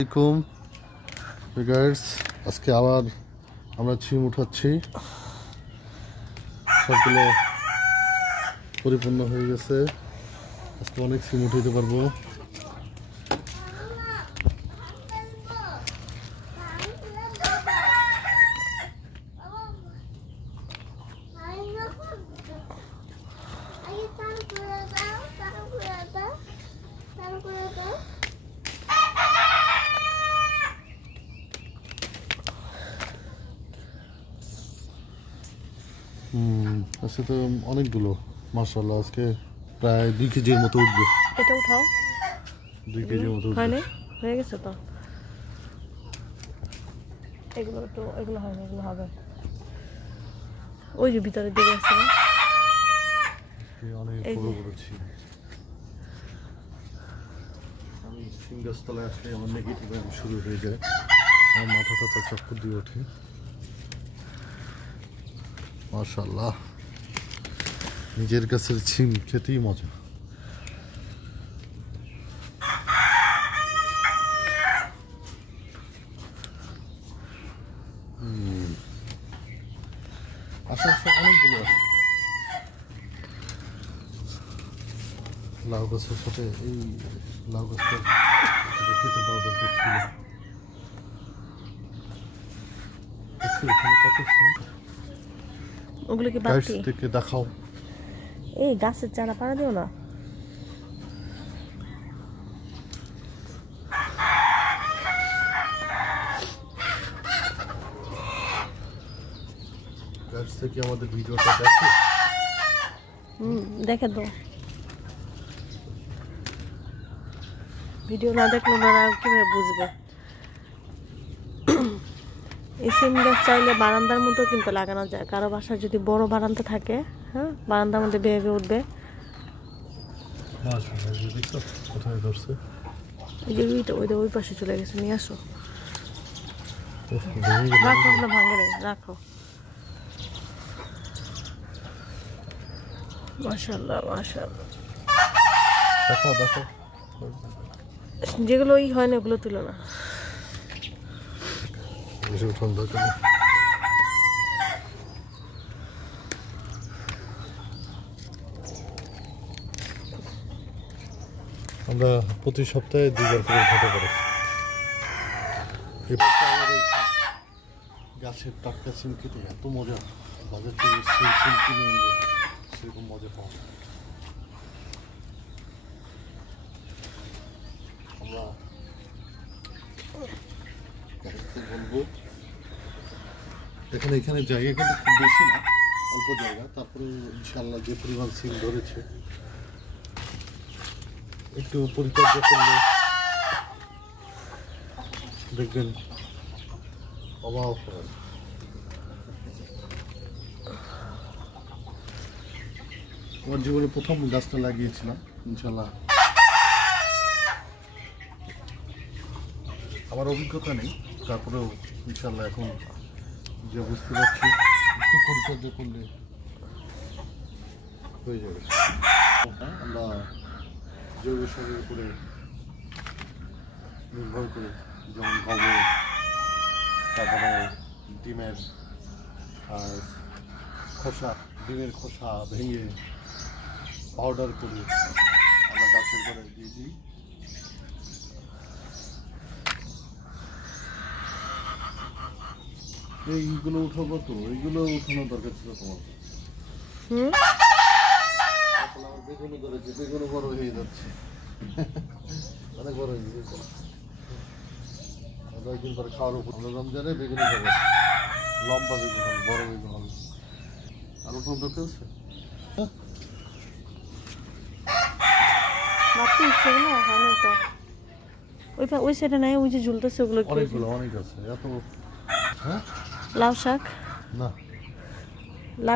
আসসালামু আলাইকুম গাইস, আজকে আবার আমরা ছিম উঠাচ্ছি। সবগুলো পরিপূর্ণ হয়ে গেছে। আজকে অনেক ছিম উঠাইতে পারবো। আজকে তো অনেকগুলো, মাশাআল্লাহ আজকে প্রায় 2 কেজির মতো উঠবে। এটা উঠাও, 2 কেজির মতো উঠবে। হয়ে গেছে তো। এগুলো হবে, এগুলো হবে। ওই যে ভিতরের দিকে আছে অনেক বড় বড় ছিল। আমি সিঙ্গাসতলায় আসলে আমার নেগেটিভ শুরু হয়ে যায়, আমার মাথাটা তো চক্কর দিয়ে ওঠে। মাশাআল্লাহ, নিজের কাছে ছিম খেতেই মজা। আশেপাশে অনেকগুলো আছে। লাউ গাছের সাথে এই লাউ গাছটা খেতে দেওয়া দরকার ছিল। কত ওগুলো কি বাড়তি থেকে দেখাও। এই গাছের চারা পাড়া দিও না। গাছ থেকে আমাদের ভিডিওটা দেখে দেখে তো, ভিডিও না দেখলে ওনারা কিভাবে বুঝবে। এই সিম গাছ চাইলে বারান্দার মধ্যেও কিন্তু লাগানো যায়। কারো বাসায় যদি বড় বারান্দা থাকে, হ্যাঁ, বারান্দার মধ্যে বেয়ে উঠবে। কোথায় ধরছে? ওই পাশে চলে গেছে, নিয়ে আসো। রাখো, ওগুলো ভাঙে নেই, রাখো। মাশাআল্লাহ মাশাআল্লাহ। দেখো যেগুলো হয় না ওগুলো তুলো না। আমরা প্রতি সপ্তাহে 2বার করে খেতে পারি। গাছের টাটকা সিম খেতে এত মজা, বাজার থেকে সেই সিম কিনে এনে সেরকম মজা পাওয়া যায়। আমরা বলবো এখানে জায়গা কিন্তু খুব বেশি না, অল্প জায়গা। তারপরে ইনশাল্লাহ যে পরিমাণ সিম ধরেছে, একটু পরিচর্যা করলে দেখবেন অভাব হবে। আমার জীবনে প্রথম গাছটা লাগিয়েছিলাম, ইনশাল্লাহ আমার অভিজ্ঞতা নেই, তারপরেও ইনশাল্লাহ এখন যে বুঝতে পারছি একটু পরিচর্যা করলে হয়ে যাবে। আমরা জৈব সারের উপরে নির্ভর করে, যেমন গোবর, তারপরে ডিমের খোসা ভেঙে পাউডার করে আমরা গাছের গোড়ায় দিয়ে দিই। এইগুলো উঠাবো তো, এইগুলো উঠানোর দরকার ছিল তোমার। আমার বেগুনও ধরেছে, বেগুনও বড় হয়ে যাচ্ছে, অনেক বড় হয়ে গেছে। কয়েকদিন পরে খাওয়ার উপর আমরা রমজানে বেগুনি খাবো, লম্বা বেগুন হবে, বড় বেগুন হবে। আর ওটা দরকার আছে ওই সাইডে নাই, ওই যে ঝুলতেছে ওগুলো অনেকগুলো, অনেক আছে এত। হ্যাঁ, লাউ শাক না